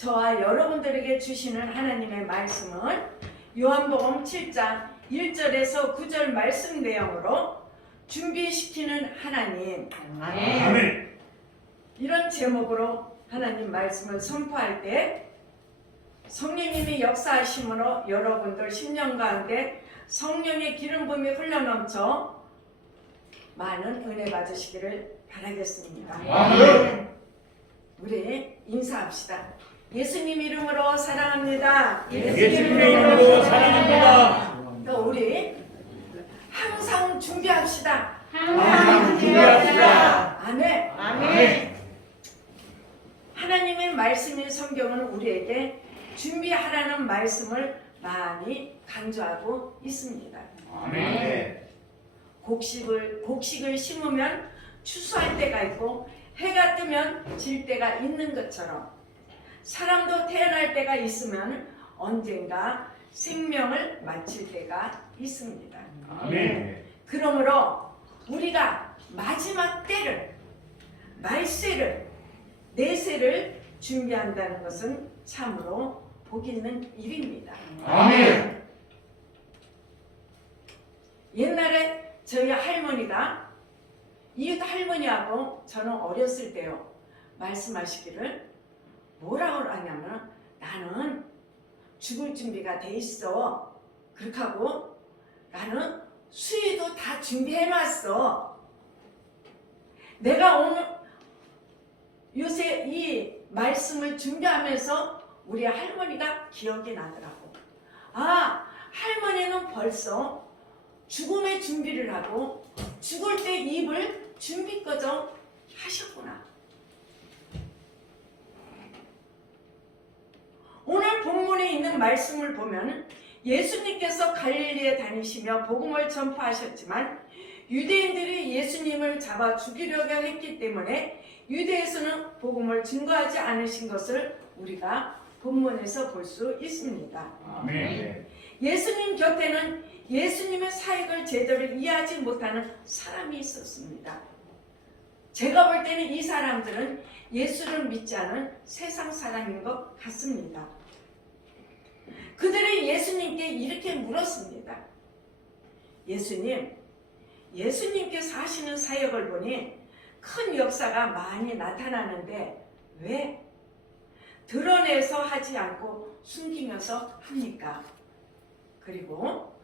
저와 여러분들에게 주시는 하나님의 말씀은 요한복음 7장 1절에서 9절 말씀 내용으로 준비시키는 하나님, 아멘. 이런 제목으로 하나님 말씀을 선포할 때 성령님이 역사하심으로 여러분들 심령 가운데 성령의 기름 부음이 흘러넘쳐 많은 은혜 받으시기를 바라겠습니다. 아멘. 우리 인사합시다. 예수님 이름으로 사랑합니다. 예수님의 이름으로 사랑합니다. 또 우리 항상 준비합시다. 항상 준비합시다. 아멘. 아멘. 하나님의 말씀인 성경은 우리에게 준비하라는 말씀을 많이 강조하고 있습니다. 아멘. 곡식을 심으면 추수할 때가 있고 해가 뜨면 질 때가 있는 것처럼 사람도 태어날 때가 있으면 언젠가 생명을 마칠 때가 있습니다. 아멘. 그러므로 우리가 마지막 때를, 말세를, 내세를 준비한다는 것은 참으로 복 있는 일입니다. 아멘. 옛날에 저희 할머니가, 이 할머니하고 저는 어렸을 때요 말씀하시기를 뭐라고 하냐면, 나는 죽을 준비가 돼 있어. 그렇게 하고 나는 수의도 다 준비해놨어. 내가 오늘 요새 이 말씀을 준비하면서 우리 할머니가 기억이 나더라고. 아, 할머니는 벌써 죽음의 준비를 하고 죽을 때 입을 준비꺼정 하셨구나. 오늘 본문에 있는 말씀을 보면 예수님께서 갈릴리에 다니시며 복음을 전파하셨지만 유대인들이 예수님을 잡아 죽이려고 했기 때문에 유대에서는 복음을 증거하지 않으신 것을 우리가 본문에서 볼 수 있습니다. 아멘. 예수님 곁에는 예수님의 사역을 제대로 이해하지 못하는 사람이 있었습니다. 제가 볼 때는 이 사람들은 예수를 믿지 않은 세상 사람인 것 같습니다. 그들이 예수님께 이렇게 물었습니다. 예수님께서 하시는 사역을 보니 큰 역사가 많이 나타나는데 왜 드러내서 하지 않고 숨기면서 합니까? 그리고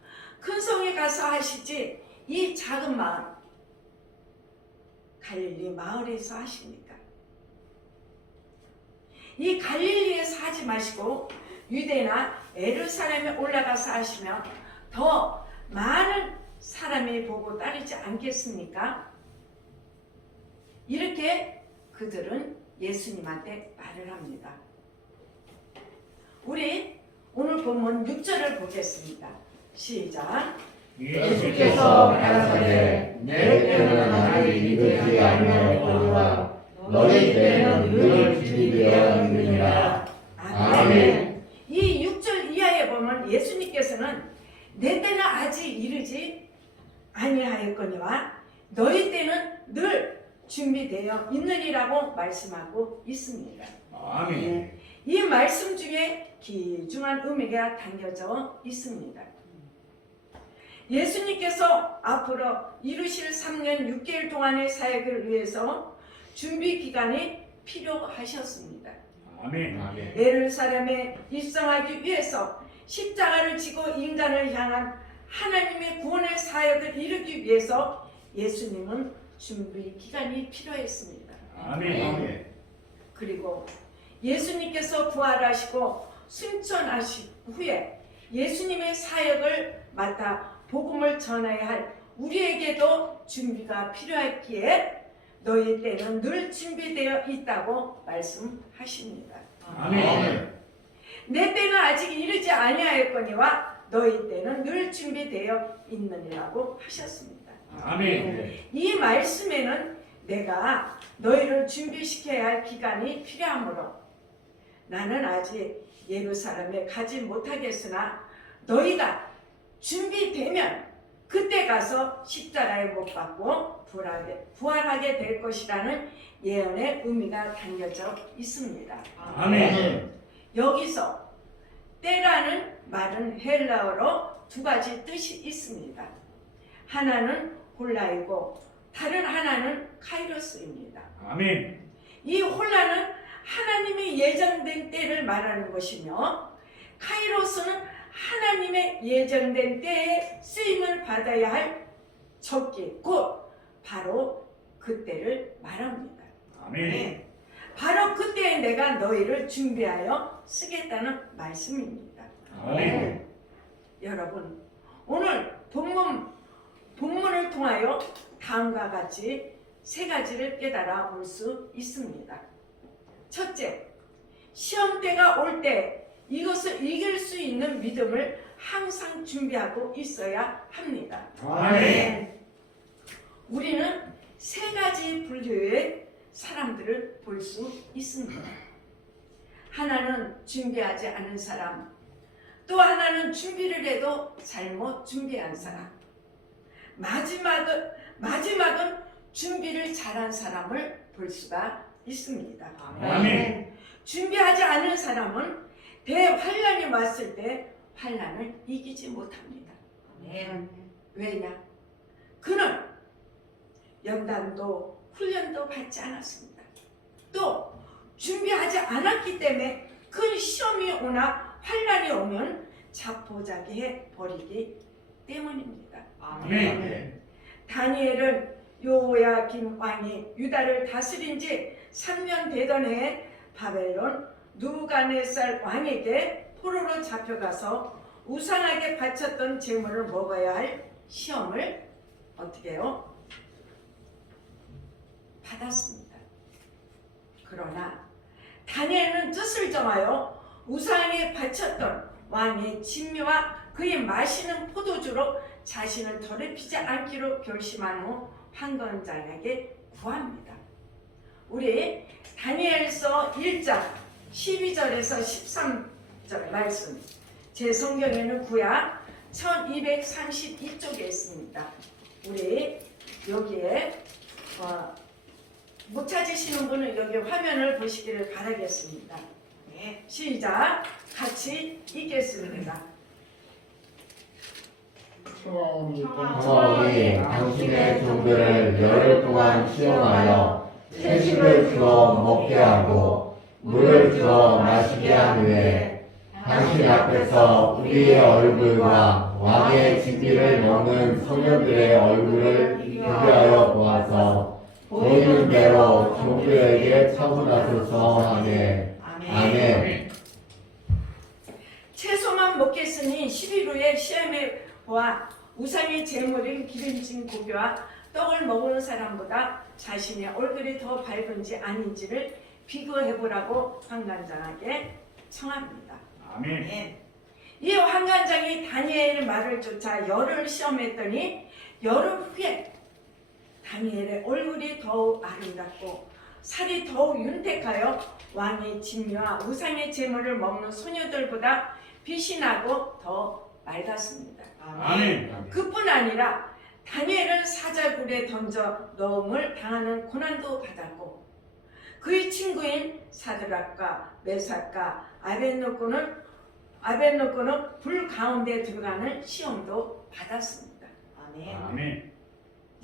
큰 성에 가서 하시지 이 작은 마을, 갈릴리 마을에서 하십니까? 이 갈릴리에서 하지 마시고 유대나 예루살렘에 올라가서 하시면 더 많은 사람이 보고 따르지 않겠습니까? 이렇게 그들은 예수님한테 말을 합니다. 우리 오늘 본문 6절을 보겠습니다. 시작. 예수께서 가라사대 내 때는 아직 이르지 아니하였거니와 너희 때는 늘 준비되어 있느니라. 아멘. 이 6절 이하에 보면 예수님께서는 내 때는 아직 이르지 아니하였거니와 너희 때는 늘 준비되어 있느니라고 말씀하고 있습니다. 아멘. 이 말씀 중에 귀중한 의미가 담겨져 있습니다. 예수님께서 앞으로 이루실 3년 6개월 동안의 사역을 위해서 준비 기간이 필요하셨습니다. 아멘. 예루살렘에 입성하기 위해서 십자가를 지고 인간을 향한 하나님의 구원의 사역을 이루기 위해서 예수님은 준비 기간이 필요했습니다. 아멘. 그리고 예수님께서 부활하시고 승천하신 후에 예수님의 사역을 맡아 복음을 전해야 할 우리에게도 준비가 필요했기에 너희 때는 늘 준비되어 있다고 말씀하십니다. 아멘. 내 때는 아직 이르지 아니하였거니와 너희 때는 늘 준비되어 있느니라고 하셨습니다. 아멘. 이 말씀에는 내가 너희를 준비시켜야 할 기간이 필요하므로 나는 아직 예루살렘에 가지 못하겠으나 너희가 준비되면 그때 가서 십자가에 못 박고 부활하게 될 것이라는 예언의 의미가 담겨져 있습니다. 아멘. 여기서 때라는 말은 헬라어로 두 가지 뜻이 있습니다. 하나는 홀라이고 다른 하나는 카이로스입니다. 아멘. 이 홀라는 하나님의 예정된 때를 말하는 것이며 카이로스는 하나님의 예정된 때에 쓰임을 받아야 할 적기, 곧 바로 그때를 말합니다. 아멘. 바로 그때에 내가 너희를 준비하여 쓰겠다는 말씀입니다. 아멘. 여러분, 오늘 본문을 통하여 다음과 같이 세 가지를 깨달아 볼 수 있습니다. 첫째, 시험 때가 올 때 이것을 이길 수 있는 믿음을 항상 준비하고 있어야 합니다. 아멘. 우리는 세 가지 분류의 사람들을 볼 수 있습니다. 하나는 준비하지 않은 사람, 또 하나는 준비를 해도 잘못 준비한 사람, 마지막은 준비를 잘한 사람을 볼 수가 있습니다. 아멘. 준비하지 않은 사람은 대환란이 왔을 때 환란을 이기지 못합니다. 왜냐? 그는 연단도 훈련도 받지 않았습니다. 또 준비하지 않았기 때문에 큰 시험이 오나 환란이 오면 자포자기해 버리기 때문입니다. 아멘. 다니엘은 요야긴 왕이 유다를 다스린 지 3년 되던 해에 바벨론 누부갓네살 왕에게 포로로 잡혀가서 우상하게 바쳤던 제물을 먹어야 할 시험을 어떻게 해요? 받았습니다. 그러나 다니엘은 뜻을 정하여 우상에 바쳤던 왕의 진미와 그의 마시는 포도주로 자신을 더럽히지 않기로 결심한 후 환관장에게 구합니다. 우리 다니엘서 1장 12절에서 13절 말씀, 제 성경에는 구약 1232쪽에 있습니다. 우리 여기에 못 찾으시는 분은 여기 화면을 보시기를 바라겠습니다. 시작! 같이 읽겠습니다. 청하오니 당신의 종들을 열흘 동안 시험하여 채식을 주어 먹게 하고 물을 주어 마시게 한 후에 당신 앞에서 우리의 얼굴과 왕의 진비를 먹는 소년들의 얼굴을 비교하여 보아서 보이는 대로 종들에게 처분하소서 하네. 아멘. 채소만 먹겠으니 10일 후에 시험에 보아 우상의 제물인 기름진 고기와 떡을 먹는 사람보다 자신의 얼굴이 더 밝은지 아닌지를 비교해보라고 환관장에게 청합니다. 아멘. 이 환관장이 다니엘의 말을 쫓아 열흘 시험했더니 열흘 후에 다니엘의 얼굴이 더욱 아름답고 살이 더욱 윤택하여 왕의 진미와 우상의 제물을 먹는 소녀들보다 빛이 나고 더 맑았습니다. 아멘. 그뿐 아니라 다니엘은 사자굴에 던져 넣음을 당하는 고난도 받았고 그의 친구인 사드락과 메삭과 아벳노고는 불 가운데 들어가는 시험도 받았습니다. 아멘.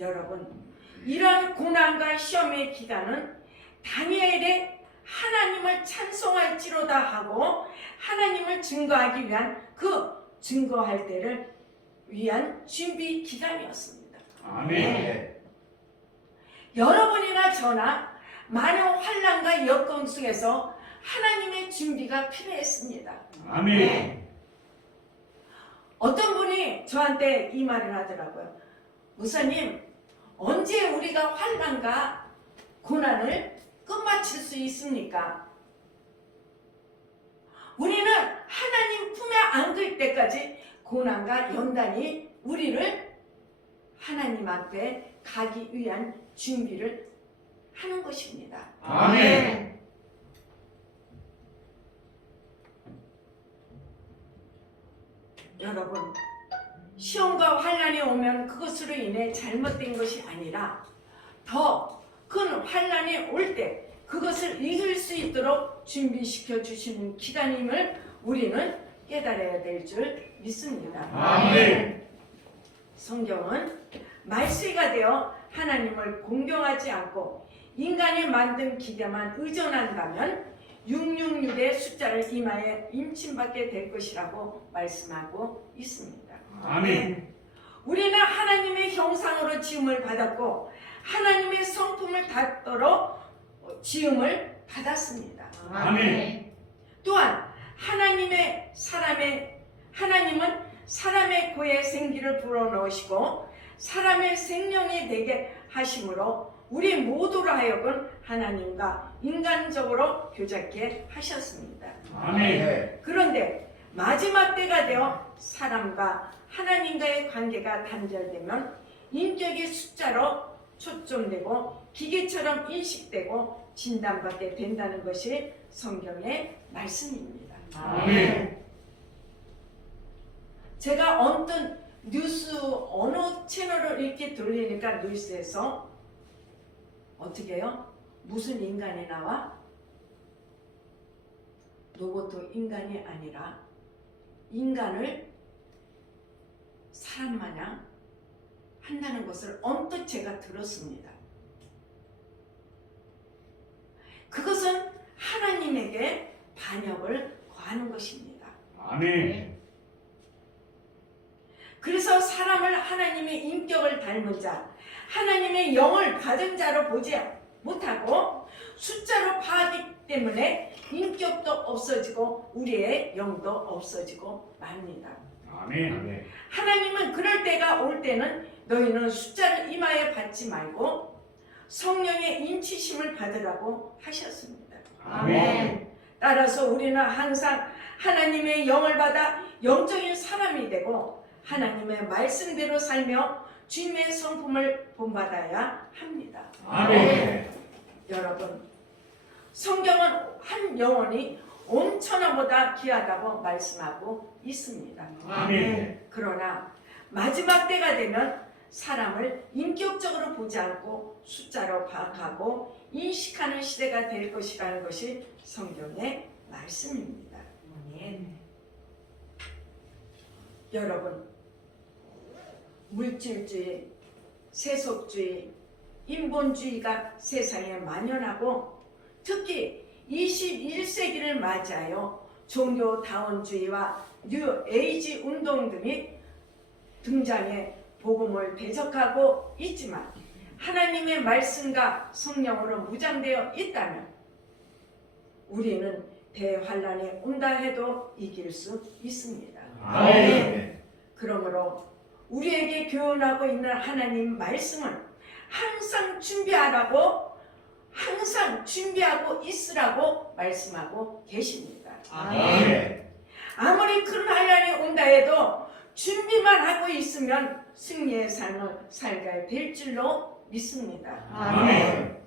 여러분, 이런 고난과 시험의 기간은 다니엘의 하나님을 찬송할지로다 하고 하나님을 증거하기 위한 그 증거할 때를 위한 준비 기간이었습니다. 아멘. 여러분이나 저나 많은 환난과 여건 속에서 하나님의 준비가 필요했습니다. 아멘. 어떤 분이 저한테 이 말을 하더라고요. 목사님, 언제 우리가 환난과 고난을 끝마칠 수 있습니까? 우리는 하나님 품에 안길 때까지 고난과 연단이 우리를 하나님 앞에 가기 위한 준비를 하는 것입니다. 아멘. 여러분, 시험과 환난이 오면 그것으로 인해 잘못된 것이 아니라 더 큰 환난이 올 때 그것을 이길 수 있도록 준비시켜 주시는 기간임을 우리는 깨달아야 될 줄 믿습니다. 아멘. 성경은 말세가 되어 하나님을 공경하지 않고 인간이 만든 기대만 의존한다면 666의 숫자를 이마에 임침받게 될 것이라고 말씀하고 있습니다. 아멘. 우리는 하나님의 형상으로 지음을 받았고 하나님의 성품을 닫도록 지음을 받았습니다. 아멘. 또한 하나님은 사람의 코에 생기를 불어넣으시고 사람의 생명이 되게 하심으로 우리 모두로 하여금 하나님과 인간적으로 교잡게 하셨습니다. 아멘. 그런데 마지막 때가 되어 사람과 하나님과의 관계가 단절되면 인격이 숫자로 초점되고 기계처럼 인식되고 진단받게 된다는 것이 성경의 말씀입니다. 아멘. 제가 어떤 뉴스 어느 채널을 이렇게 돌리니까 뉴스에서 어떻게 해요? 무슨 인간이 나와? 로봇도 인간이 아니라 인간을 사람 마냥 한다는 것을 언뜻 제가 들었습니다. 그것은 하나님에게 반역을 거하는 것입니다. 아멘. 그래서 사람을 하나님의 인격을 닮은 자, 하나님의 영을 받은 자로 보지 못하고 숫자로 봐하기 때문에 인격도 없어지고 우리의 영도 없어지고 맙니다. 아멘. 하나님은 그럴 때가 올 때는 너희는 숫자를 이마에 받지 말고 성령의 인치심을 받으라고 하셨습니다. 아멘. 따라서 우리는 항상 하나님의 영을 받아 영적인 사람이 되고 하나님의 말씀대로 살며 주님의 성품을 본받아야 합니다. 아멘. 여러분, 성경은 한 영혼이 온 천하보다 귀하다고 말씀하고 있습니다. 아멘. 그러나 마지막 때가 되면 사람을 인격적으로 보지 않고 숫자로 파악하고 인식하는 시대가 될 것이라는 것이 성경의 말씀입니다. 여러분, 물질주의, 세속주의, 인본주의가 세상에 만연하고 특히 21세기를 맞이하여 종교다원주의와 뉴에이지 운동 등이 등장해 복음을 대적하고 있지만 하나님의 말씀과 성령으로 무장되어 있다면 우리는 대환란이 온다 해도 이길 수 있습니다. 아멘. 그러므로 우리에게 교훈하고 있는 하나님 말씀은 항상 준비하고 있으라고 말씀하고 계십니다. 아멘. 아무리 큰 환란이 온다 해도 준비만 하고 있으면 승리의 삶을 살게 될 줄로 믿습니다. 아멘.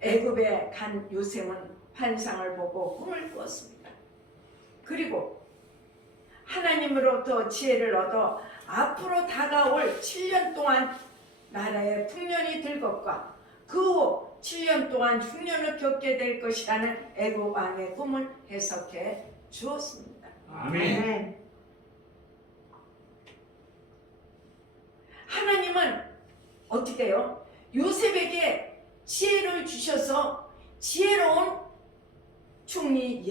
애굽에 간 요셉은 환상을 보고 꿈을 꾸었습니다. 그리고 하나님으로부터 지혜를 얻어 앞으로 다가올 7년 동안 나라의 풍년이 들 것과 그 후 7년 동안 흉년을 겪게 될 것이라는 애굽 왕의 꿈을 해석해 주었습니다. 아멘. 하나님은 어떻게 해요? 요셉에게 지혜를 주셔서 지혜로운 총리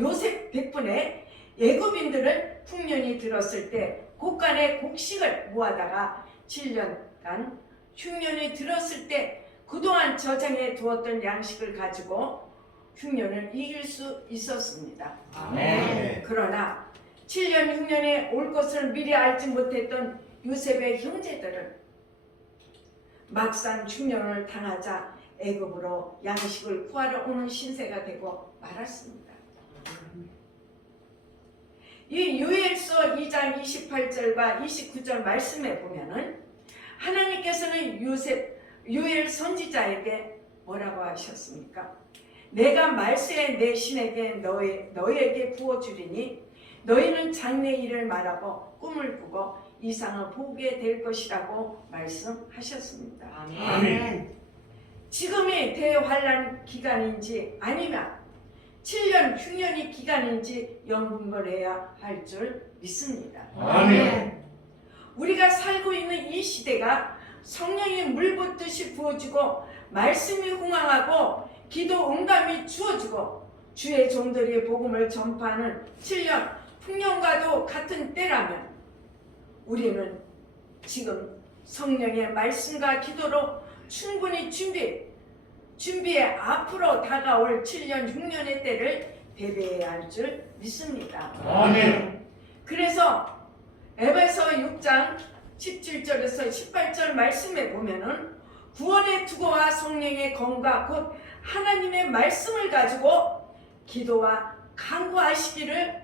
요셉 백분의 애굽인들을 풍년이 들었을 때 곡간에 곡식을 모아다가 7년간 흉년이 들었을 때 그동안 저장해 두었던 양식을 가지고 흉년을 이길 수 있었습니다. 아멘. 그러나 7년 흉년에 올 것을 미리 알지 못했던 요셉의 형제들은 막상 흉년을 당하자 애굽으로 양식을 구하러 오는 신세가 되고 말았습니다. 이 요엘서 2장 28절과 29절 말씀에 보면은 하나님께서는 요엘 선지자에게 뭐라고 하셨습니까? 내가 말세에 내 신에게 너희에게 부어주리니 너희는 장래 일을 말하고 꿈을 꾸고 이상을 보게 될 것이라고 말씀하셨습니다. 아멘. 지금이 지금이 대환란 기간인지 아니면 7년 흉년이 기간인지 연구해야 할 줄 믿습니다. 아멘. 우리가 살고 있는 이 시대가 성령이 물 붓듯이 부어주고 말씀이 흥황하고 기도 응답이 주어지고 주의 종들이 복음을 전파하는 7년 흉년과도 같은 때라면 우리는 지금 성령의 말씀과 기도로 충분히 준비해 앞으로 다가올 7년 흉년의 때를 대비해야 할 줄 믿습니다. 아멘. 그래서 에베소 6장 17절에서 18절 말씀에 보면은 구원의 투구와 성령의 검과 곧 하나님의 말씀을 가지고 기도와 간구하시기를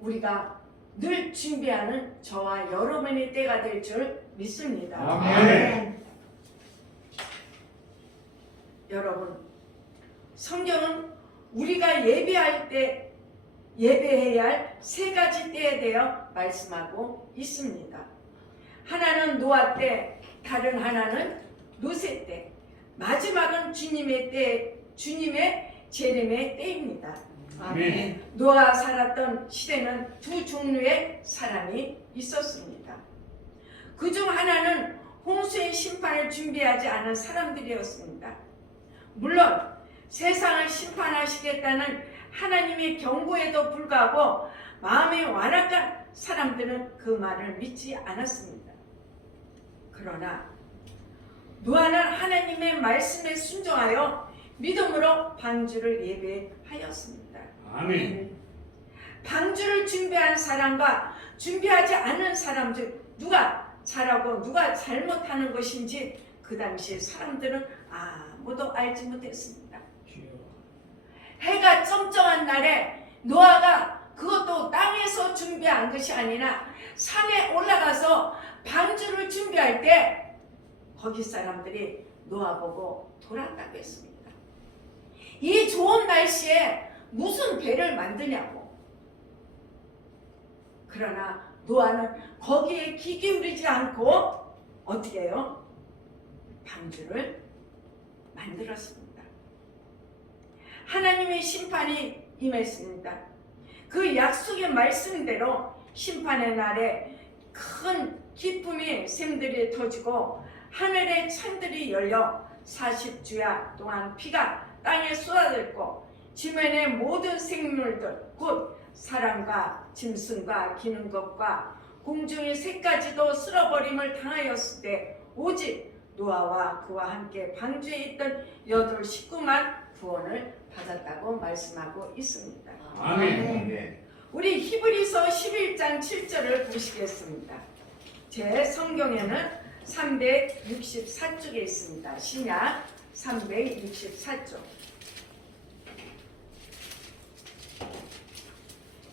우리가 늘 준비하는 저와 여러분의 때가 될 줄 믿습니다. 아멘. 여러분, 성경은 우리가 예배할 때 예배해야 할 세 가지 때에 대해 말씀하고 있습니다. 하나는 노아 때, 다른 하나는 노새 때, 마지막은 주님의 때, 주님의 재림의 때입니다. 아멘. 노아가 살았던 시대는 두 종류의 사람이 있었습니다. 그중 하나는 홍수의 심판을 준비하지 않은 사람들이었습니다. 물론 세상을 심판하시겠다는 하나님의 경고에도 불구하고 마음이 완악한 사람들은 그 말을 믿지 않았습니다. 그러나 노아는 하나님의 말씀에 순종하여 믿음으로 방주를 예배하였습니다. 아멘. 방주를 준비한 사람과 준비하지 않은 사람들 누가 잘하고 누가 잘못하는 것인지 그 당시 사람들은 아무도 알지 못했습니다. 해가 쩡쩡한 날에 노아가 그것도 땅에서 준비한 것이 아니라 산에 올라가서 방주를 준비할 때 거기 사람들이 노아 보고 돌았다고 했습니다. 이 좋은 날씨에 무슨 배를 만드냐고. 그러나 노아는 거기에 귀 기울이지 않고 어떻게 해요? 방주를 만들었습니다. 하나님의 심판이 임했습니다. 그 약속의 말씀대로 심판의 날에 큰 기쁨이 샘들이 터지고 하늘의 창들이 열려 40주야 동안 비가 땅에 쏟아졌고 지면의 모든 생물들 곧 사람과 짐승과 기는 것과 공중의 새까지도 쓸어버림을 당하였을 때 오직 노아와 그와 함께 방주에 있던 8 식구만 구원을 받았다고 말씀하고 있습니다. 아멘. 우리 히브리서 11장 7절을 보시겠습니다. 제 성경에는 364쪽에 있습니다. 신약 364쪽.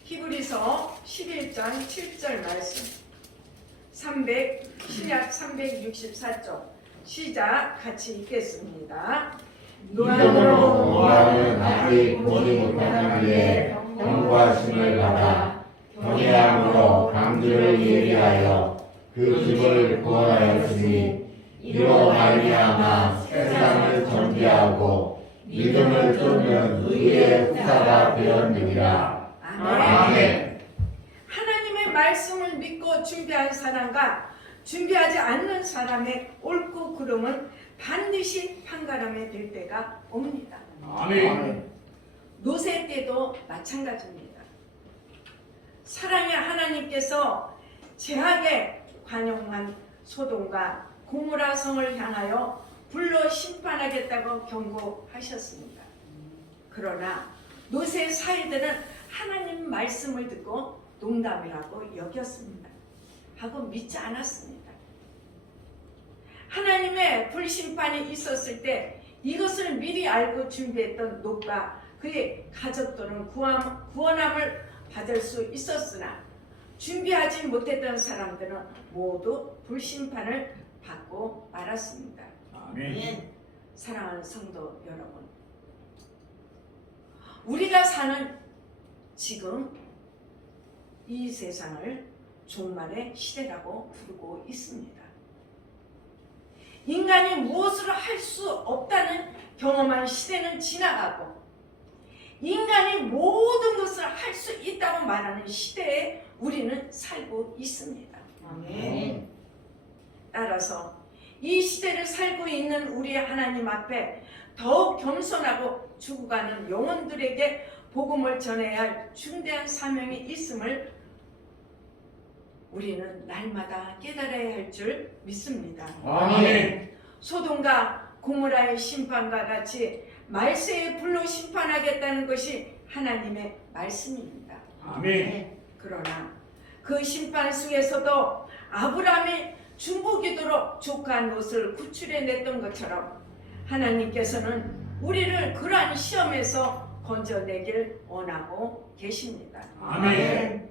히브리서 11장 7절 말씀. 신약 364쪽. 시작 같이 읽겠습니다. 이러므로 노아는 아직 보지 못하는 이에 경고하심을 받아 경외함으로 방주를 예비하여 그 집을 구원하였으니 이로 말미암아 세상을 정죄하고 믿음을 쫓는 의의 후사가 되었느니라. 아멘. 하나님의 말씀을 믿고 준비한 사람과 준비하지 않는 사람의 옳고 그름은 반드시 판가름에 될 때가 옵니다. 아멘. 노새 때도 마찬가지입니다. 사랑의 하나님께서 제하게 관용한 소돔과 고모라 성을 향하여 불로 심판하겠다고 경고하셨습니다. 그러나 노새 사이들은 하나님 말씀을 듣고 농담이라고 여겼습니다. 하고 믿지 않았습니다. 하나님의 불심판이 있었을 때 이것을 미리 알고 준비했던 롯과 그의 가족들은 구원함을 받을 수 있었으나 준비하지 못했던 사람들은 모두 불심판을 받고 말았습니다. 아멘. 사랑하는 성도 여러분, 우리가 사는 지금 이 세상을 종말의 시대라고 부르고 있습니다. 인간이 무엇을 할 수 없다는 경험한 시대는 지나가고 인간이 모든 것을 할 수 있다고 말하는 시대에 우리는 살고 있습니다. 아멘. 따라서 이 시대를 살고 있는 우리 하나님 앞에 더욱 겸손하고 죽어가는 영혼들에게 복음을 전해야 할 중대한 사명이 있음을 우리는 날마다 깨달아야 할 줄 믿습니다. 아멘. 소돔과 고모라의 심판과 같이 말세의 불로 심판하겠다는 것이 하나님의 말씀입니다. 아멘. 그러나 그 심판 속에서도 아브라함이 중보기도로 조카 롯을 구출해냈던 것처럼 하나님께서는 우리를 그러한 시험에서 건져내길 원하고 계십니다. 아멘.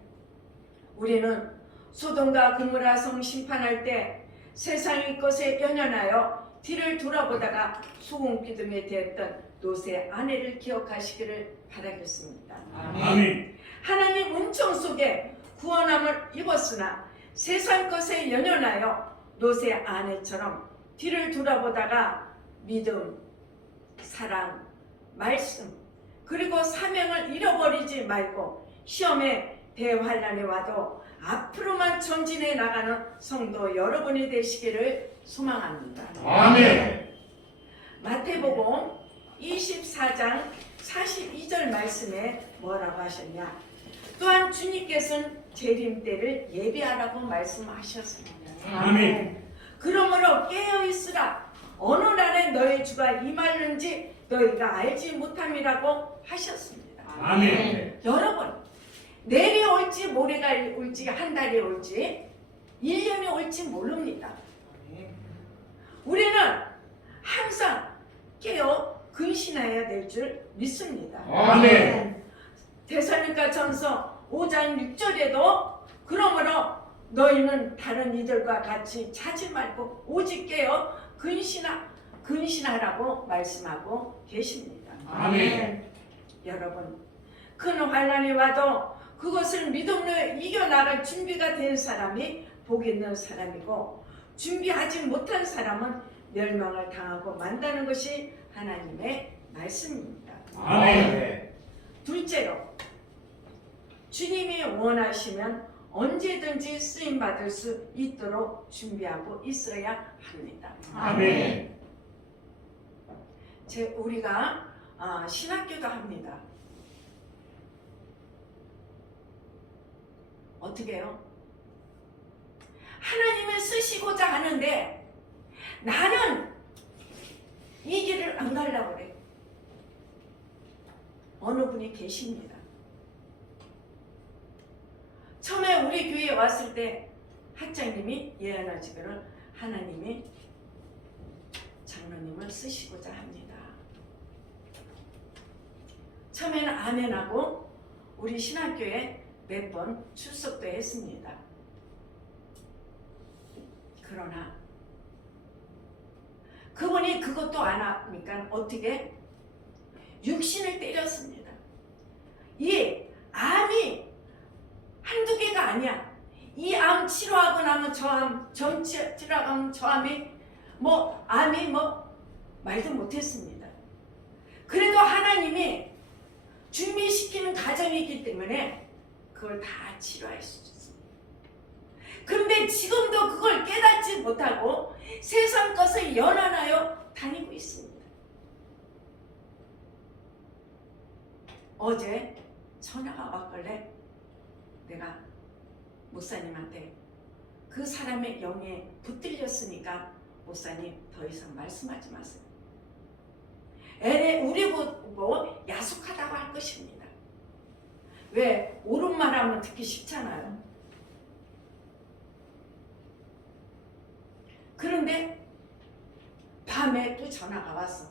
우리는 소돔과 고모라 성 심판할 때 세상의 것에 연연하여 뒤를 돌아보다가 소금 기둥에 대했던 롯의 아내를 기억하시기를 바라겠습니다. 아멘. 하나님 은총 속에 구원함을 입었으나 세상 것에 연연하여 롯의 아내처럼 뒤를 돌아보다가 믿음, 사랑, 말씀 그리고 사명을 잃어버리지 말고 시험에 대환란에 와도 앞으로만 전진해 나가는 성도 여러분이 되시기를 소망합니다. 아멘. 마태복음 24장 42절 말씀에 뭐라고 하셨냐? 또한 주님께서는 재림 때를 예비하라고 말씀하셨습니다. 아멘. 그러므로 깨어 있으라. 어느 날에 너희 주가 임하는지 너희가 알지 못함이라고 하셨습니다. 아멘. 여러분, 내일이 올지 모레가 올지 한 달이 올지 1년이 올지 모릅니다. 우리는 항상 깨어 근신해야 될 줄 믿습니다. 아멘. 데살로니가 전서 5장 6절에도 그러므로 너희는 다른 이들과 같이 자지 말고 오직 깨어 근신하라고 말씀하고 계십니다. 아멘. 여러분, 큰 환난이 와도 그것을 믿음으로 이겨나갈 준비가 된 사람이 복 있는 사람이고 준비하지 못한 사람은 멸망을 당하고 만다는 것이 하나님의 말씀입니다. 아멘. 둘째로 주님이 원하시면 언제든지 쓰임받을 수 있도록 준비하고 있어야 합니다. 아멘. 우리가 신학교도 합니다. 어떻게 해요? 하나님을 쓰시고자 하는데 나는 이 길을 안 가려고 그래. 어느 분이 계십니다. 처음에 우리 교회에 왔을 때 학장님이 예언하시기를 하나님이 장로님을 쓰시고자 합니다. 처음에는 아멘하고 우리 신학교에 몇 번 출석도 했습니다. 그러나 그분이 그것도 안 합니까? 어떻게? 육신을 때렸습니다. 이 암이 한두 개가 아니야. 이 암 치료하고 나면 저 암, 점 치료하고 나면 저 암이 암이 말도 못했습니다. 그래도 하나님이 준비시키는 과정이기 때문에 그걸 다 치료할 수 있습니다. 그런데 지금도 그걸 깨닫지 못하고 세상 것을 연연하여 다니고 있습니다. 어제 전화가 왔길래 내가 목사님한테 그 사람의 영에 붙들렸으니까 목사님 더 이상 말씀하지 마세요. 우리 보고 야속하다고 할 것입니다. 왜? 옳은 말 하면 듣기 쉽잖아요. 그런데 밤에 또 전화가 왔어.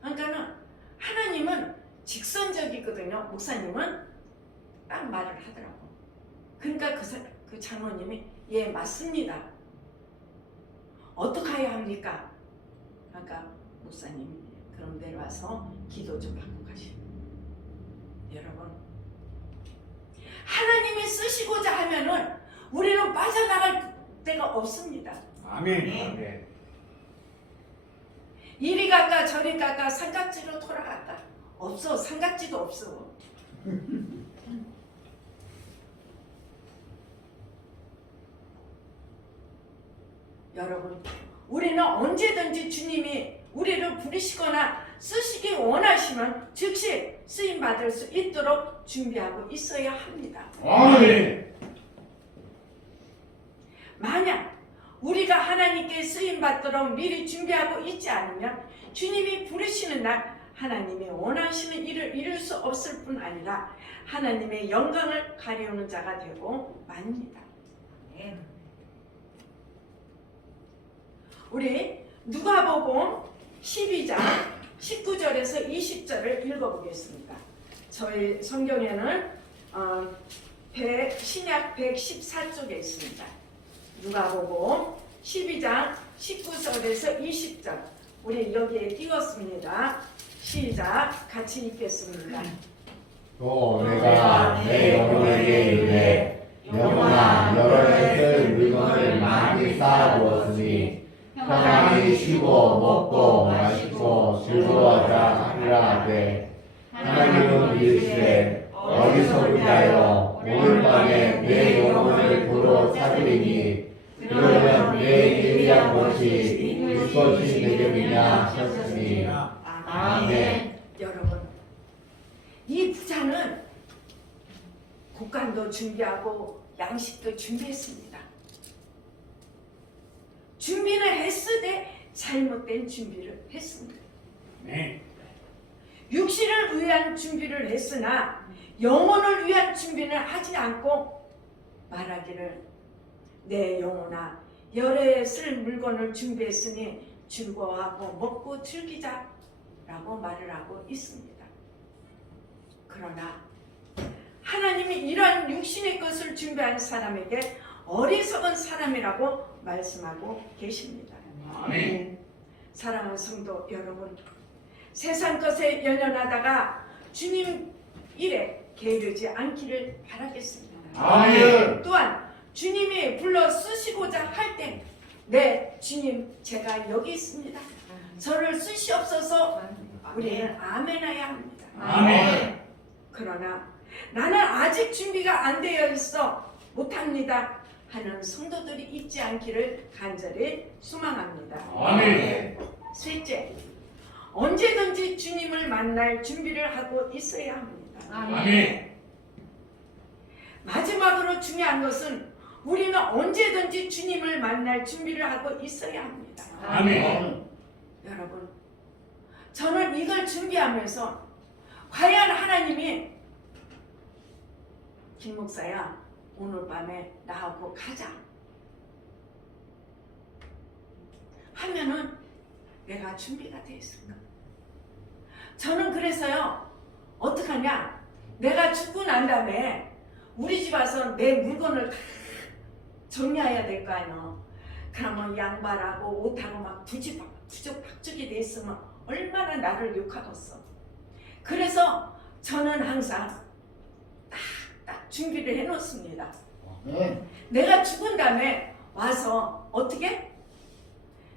그러니까는 하나님은 직선적이거든요. 목사님은 딱 말을 하더라고. 그러니까 그 장로님이 예 맞습니다. 어떻게 해야 합니까? 그러니까 목사님이 그럼 내려와서 기도 좀 받고 가시오. 여러분, 하나님이 쓰시고자 하면은 우리는 빠져나갈 데가 없습니다. 아멘. 이리 갈까 저리 갈까 삼각지로 돌아갈까? 없어. 삼각지도 없어. 여러분, 우리는 언제든지 주님이 우리를 부르시거나 쓰시기 원하시면 즉시 쓰임 받을 수 있도록 준비하고 있어야 합니다. 아멘. 만약 우리가 하나님께 쓰임 받도록 미리 준비하고 있지 않으면 주님이 부르시는 날 하나님이 원하시는 일을 이룰 수 없을 뿐 아니라 하나님의 영광을 가려우는 자가 되고 맙니다. 우리 누가복음 12장 19절에서 20절을 읽어보겠습니다. 저희 성경에는 신약 114쪽에 있습니다. 누가복음 12장 19절에서 20절 우리 여기에 띄웠습니다. 시작 같이 읽겠습니다. 또 내가 내 영혼에게 이르되 영혼아 여러 해 쓸 물건을 많이 쌓아두었으니 편안히 쉬고 먹고 마시고 즐거워자 하리라 하되 하나님은 이르시되 어리석은 자여 오늘 밤에 내 영혼을 도로 찾으리니 그러면 내 예리한 것이 일 것이 되겠느냐 하셨으니 아멘. 여러분, 이 부자는 곡간도 준비하고 양식도 준비했습니다. 준비는 했으되 잘못된 준비를 했습니다. 네. 육신을 위한 준비를 했으나 영혼을 위한 준비는 하지 않고 말하기를 내 영혼아 여러 해 쓸 물건을 준비했으니 즐거워하고 먹고 즐기자 라고 말을 하고 있습니다. 그러나 하나님이 이러한 육신의 것을 준비한 사람에게 어리석은 사람이라고 말씀하고 계십니다. 아멘. 사랑하는 성도 여러분, 세상 것에 연연하다가 주님 일에 게으르지 않기를 바라겠습니다. 아멘. 또한 주님이 불러 쓰시고자 할 때 네 주님 제가 여기 있습니다. 저를 쓰시옵소서 우리는 아멘해야 합니다. 아멘. 그러나 나는 아직 준비가 안 되어 있어 못합니다 하는 성도들이 있지 않기를 간절히 소망합니다. 아멘. 셋째, 언제든지 주님을 만날 준비를 하고 있어야 합니다. 아멘. 마지막으로 중요한 것은 우리는 언제든지 주님을 만날 준비를 하고 있어야 합니다. 아멘. 여러분, 저는 이걸 준비하면서 과연 하나님이 김 목사야 오늘 밤에 나하고 가자 하면은 내가 준비가 되어 있을까? 저는 그래서요 어떡하냐, 내가 죽고 난 다음에 우리 집 와서 내 물건을 다 정리해야 될 거 아니야. 그러면 양말하고 옷하고 막 부적박죽이 돼 있으면 얼마나 나를 욕하겠어. 그래서 저는 항상 딱 준비를 해놓습니다. 내가 죽은 다음에 와서 어떻게?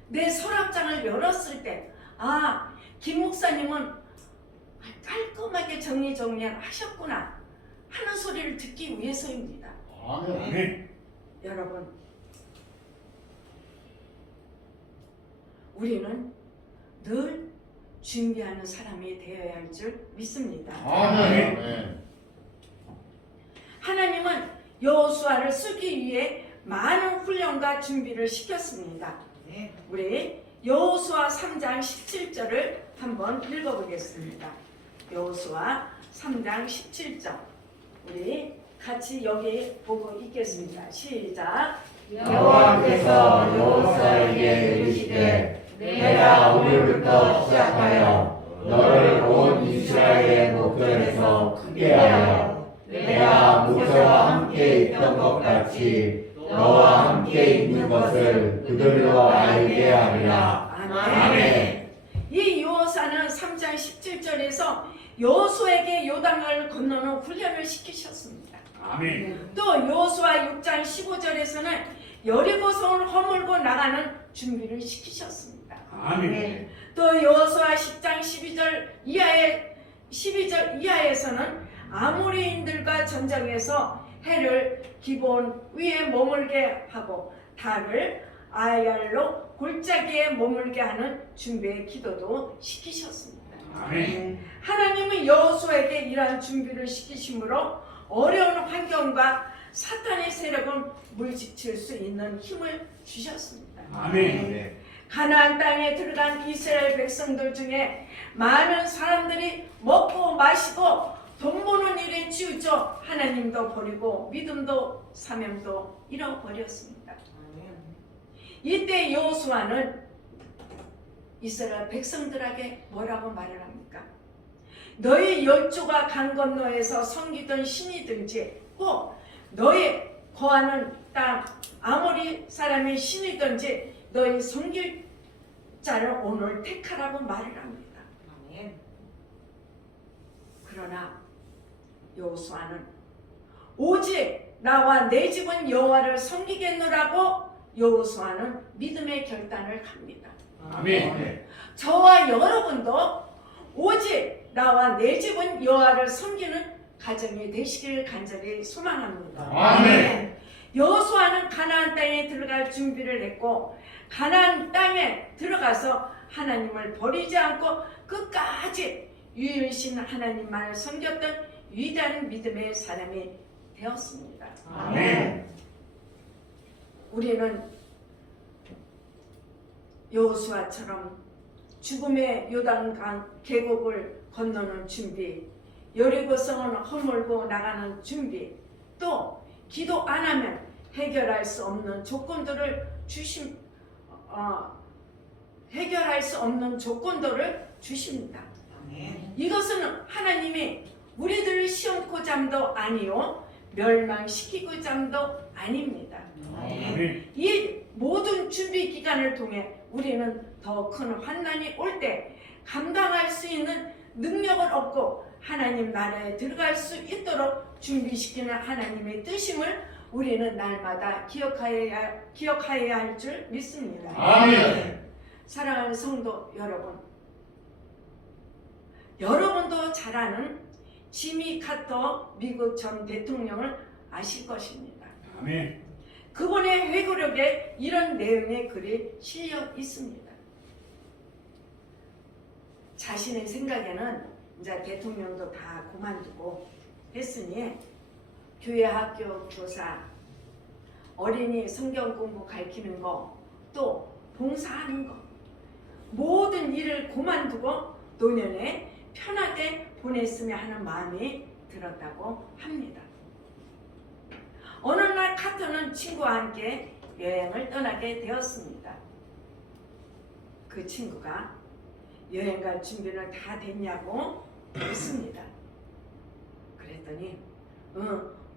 내 서랍장을 열었을 때 김 목사님은 깔끔하게 정리를 하셨구나 하는 소리를 듣기 위해서입니다. 아멘. 여러분, 우리는 늘 준비하는 사람이 되어야 할 줄 믿습니다. 아멘. 하나님은 여호수아를 쓰기 위해 많은 훈련과 준비를 시켰습니다. 우리 여호수아 3장 17절을 한번 읽어보겠습니다. 여호수아 3장 17절 우리 같이 여기 보고 읽겠습니다. 시작. 여호와께서 여호수아에게 이르시되 내가 오늘부터 시작하여 너를 온 이스라엘의 목전에서 크게 하여 내가 모세와 함께 있던 것 같이 너와 함께 있는 것을 그들로 알게 하리라. 아멘. 이 여호수아는 3장 17절에서 여호수아에게 요단강을 건너는 훈련을 시키셨습니다. 아멘. 또 여호수아 6장 15절에서는 여리고성을 허물고 나가는 준비를 시키셨습니다. 아멘. 또 여호수아 10장 12절 이하에서는 아모리인들과 전쟁에서 해를 기본 위에 머물게 하고 달을 아얄로 골짜기에 머물게 하는 준비의 기도도 시키셨습니다. 아멘. 하나님은 여호수아에게 이러한 준비를 시키심으로 어려운 환경과 사탄의 세력을 물리칠 수 있는 힘을 주셨습니다. 아멘. 가나안 땅에 들어간 이스라엘 백성들 중에 많은 사람들이 먹고 마시고 돈 버는 일에 치우쳐 하나님도 버리고 믿음도 사명도 잃어버렸습니다. 이때 여호수아는 이스라엘 백성들에게 뭐라고 말을 합니까? 너희 열조가 강 건너에서 섬기던 신이든지 혹 너희 거하는 땅 아모리 사람의 신이든지 너희 섬길 자를 오늘 택하라고 말을 합니다. 그러나 여호수아는 오직 나와 내 집은 여호와를 섬기겠노라고 여호수아는 믿음의 결단을 합니다. 아멘. 저와 여러분도 오직 나와 내 집은 여호와를 섬기는 가정이 되시길 간절히 소망합니다. 아멘. 여호수아는 가나안 땅에 들어갈 준비를 했고 가나안 땅에 들어가서 하나님을 버리지 않고 끝까지 유일신 하나님만을 섬겼던 위대한 믿음의 사람이 되었습니다. 아멘. 우리는 여호수아처럼 죽음의 요단강 계곡을 건너는 준비, 여리고성을 허물고 나가는 준비, 또 기도 안 하면 해결할 수 없는 조건들을 해결할 수 없는 조건들을 주십니다. 이것은 하나님이 우리들을 시험코잠도 아니요 멸망시키고잠도 아닙니다. 아멘. 이 모든 준비 기간을 통해 우리는 더 큰 환난이 올 때 감당할 수 있는 능력을 얻고 하나님 나라에 들어갈 수 있도록 준비시키는 하나님의 뜻임을 우리는 날마다 기억하여야 할 줄 믿습니다. 아멘. 사랑하는 성도 여러분, 여러분도 잘 아는 지미 카터 미국 전 대통령을 아실 것입니다. 아멘. 그분의 회고록에 이런 내용의 글이 실려 있습니다. 자신의 생각에는 이제 대통령도 다 그만두고 했으니 교회 학교 교사, 어린이 성경 공부 가르치는 거, 또 봉사하는 거, 모든 일을 그만두고 노년에 편하게 보냈으면 하는 마음이 들었다고 합니다. 어느 날 카터는 친구와 함께 여행을 떠나게 되었습니다. 그 친구가 여행 갈 준비는 다 됐냐고 묻습니다. 그랬더니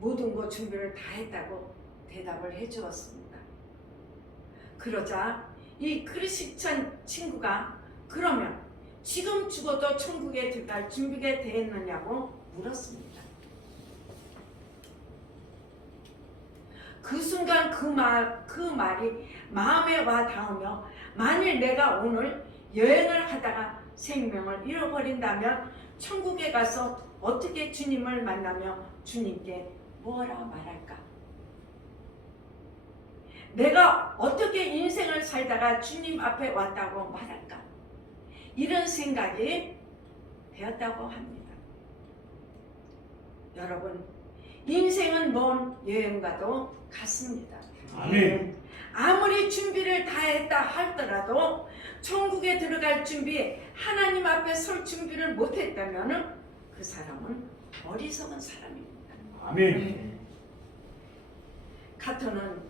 모든 거 준비를 다 했다고 대답을 해주었습니다. 그러자 이 크리스찬 친구가 그러면 지금 죽어도 천국에 들어갈 준비가 되었느냐고 물었습니다. 그 순간 그 말이 마음에 와 닿으며 만일 내가 오늘 여행을 하다가 생명을 잃어버린다면 천국에 가서 어떻게 주님을 만나며 주님께 뭐라 말할까? 내가 어떻게 인생을 살다가 주님 앞에 왔다고 말할까? 이런 생각이 되었다고 합니다. 여러분, 인생은 먼 여행과도 같습니다. 아멘. 아무리 준비를 다 했다 하더라도 천국에 들어갈 준비, 하나님 앞에 설 준비를 못했다면 그 사람은 어리석은 사람입니다. 아멘. 카터는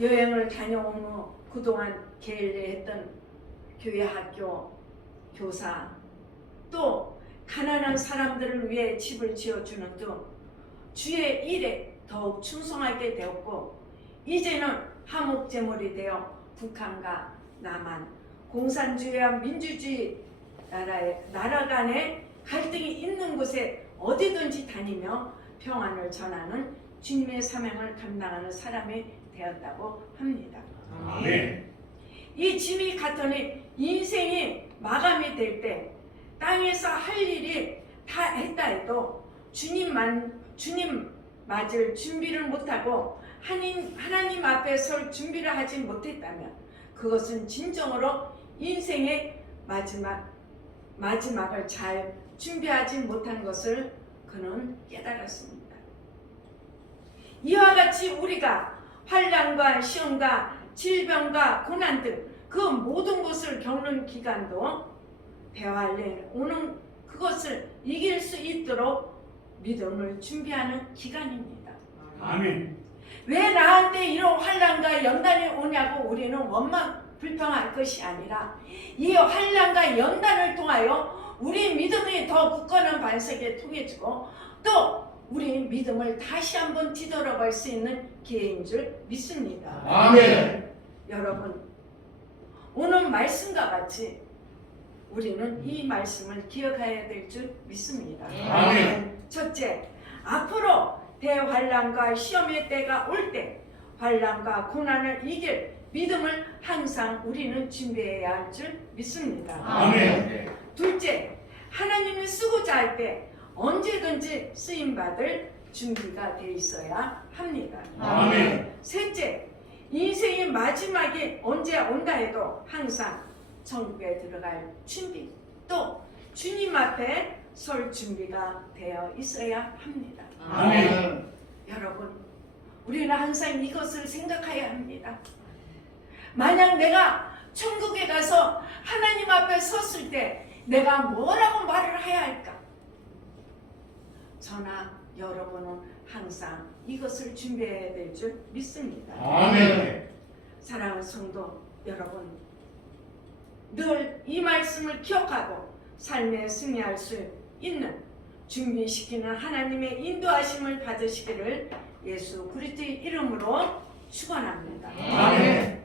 여행을 다녀온 후 그동안 게을리했던 교회 학교 교사, 또 가난한 사람들을 위해 집을 지어주는 등 주의 일에 더욱 충성하게 되었고, 이제는 화목제물이 되어 북한과 남한, 공산주의와 민주주의 나라 간의 갈등이 있는 곳에 어디든지 다니며 평안을 전하는 주님의 사명을 감당하는 사람이 되었다고 합니다. 아멘. 이 지미 카터는 인생이 마감이 될 때 땅에서 할 일이 다 했다 해도 주님 맞을 준비를 못하고 하나님 앞에 설 준비를 하지 못했다면 그것은 진정으로 인생의 마지막을 잘 준비하지 못한 것을 그는 깨달았습니다. 이와 같이 우리가 환난과 시험과 질병과 고난 등 그 모든 것을 겪는 기간도 대환란 오는 그것을 이길 수 있도록 믿음을 준비하는 기간입니다. 아멘. 왜 나한테 이런 환난과 연단이 오냐고 우리는 원망 불평할 것이 아니라 이 환난과 연단을 통하여 우리 믿음이 더 굳건한 반석에 통해지고 또 우리 믿음을 다시 한번 뒤돌아볼 수 있는 기회인 줄 믿습니다. 아멘. 여러분, 오늘 말씀과 같이 우리는 이 말씀을 기억해야 될 줄 믿습니다. 아멘. 첫째, 앞으로 대환난과 시험의 때가 올 때 환난과 고난을 이길 믿음을 항상 우리는 준비해야 할 줄 믿습니다. 아멘. 둘째, 하나님을 쓰고자 할 때 언제든지 쓰임받을 준비가 돼 있어야 합니다. 아멘. 셋째, 인생의 마지막이 언제 온다 해도 항상 천국에 들어갈 준비, 또 주님 앞에 설 준비가 되어 있어야 합니다. 아멘. 여러분, 우리는 항상 이것을 생각해야 합니다. 만약 내가 천국에 가서 하나님 앞에 섰을 때 내가 뭐라고 말을 해야 할까? 저나 여러분은 항상 이것을 준비해야 될 줄 믿습니다. 아멘. 사랑하는 성도 여러분, 늘 이 말씀을 기억하고 삶에 승리할 수 있는 준비시키는 하나님의 인도하심을 받으시기를 예수 그리스도의 이름으로 축원합니다. 아멘.